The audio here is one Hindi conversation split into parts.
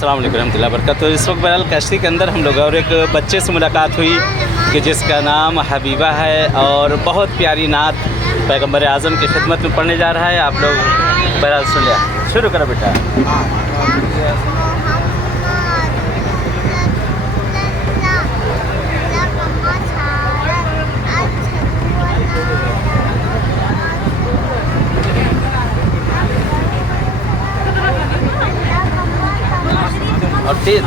अस्सलाम वालेकुम रहमतुल्लाहि व बरकातहू। इस वक्त बहरहाल कश्ती के अंदर हम लोग और एक बच्चे से मुलाकात हुई कि जिसका नाम हबीबा है और बहुत प्यारी नात पैगम्बर आज़म की खिदमत में पढ़ने जा रहा है। आप लोग बहरहाल सुन लिया, शुरू करो बेटा। और तेज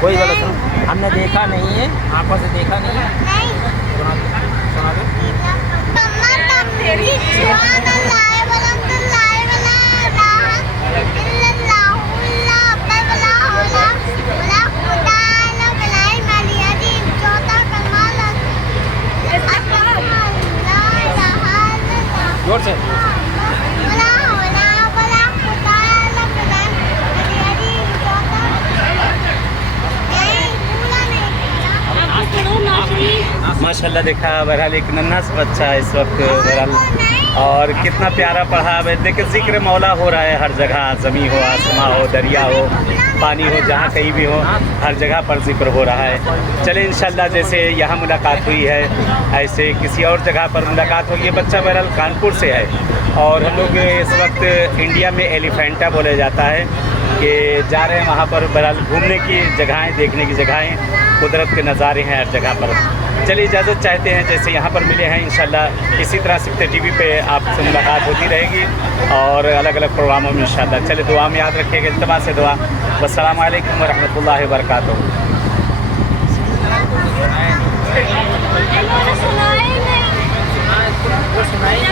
कोई गलत नहीं, हमने देखा नहीं है, आंखों से देखा नहीं है। सुना दो। जोर से माशाल्लाह। देखा बहरहाल एक नन्हा सा बच्चा है इस वक्त बहरहाल, और कितना प्यारा पढ़ा है। देखिए जिक्र मौला हो रहा है हर जगह, ज़मीन हो, आसमां हो, दरिया हो, पानी हो, जहाँ कहीं भी हो, हर जगह पर जिक्र हो रहा है। चले इंशाल्लाह जैसे यहाँ मुलाकात हुई है ऐसे किसी और जगह पर मुलाकात होगी। ये बच्चा बहरहाल कानपुर से है और हम लोग इस वक्त इंडिया में एलिफेंटा बोला जाता है कि जा रहे हैं वहाँ पर बहरहाल घूमने की जगहें, देखने की जगहें, कुदरत के नज़ारे हैं हर जगह पर। चलिए इजाज़त चाहते हैं जैसे यहाँ पर मिले हैं, इंशाल्लाह इसी तरह सिफ्ते टीवी पे आपसे मुलाकात होती रहेगी और अलग अलग प्रोग्रामों में इंशाल्लाह। चलिए दुआ में याद रखिएगा, इत्तबा से दुआ। वस्सलामु अलैकुम व रहमतुल्लाहि व बरकातहू। सुनाई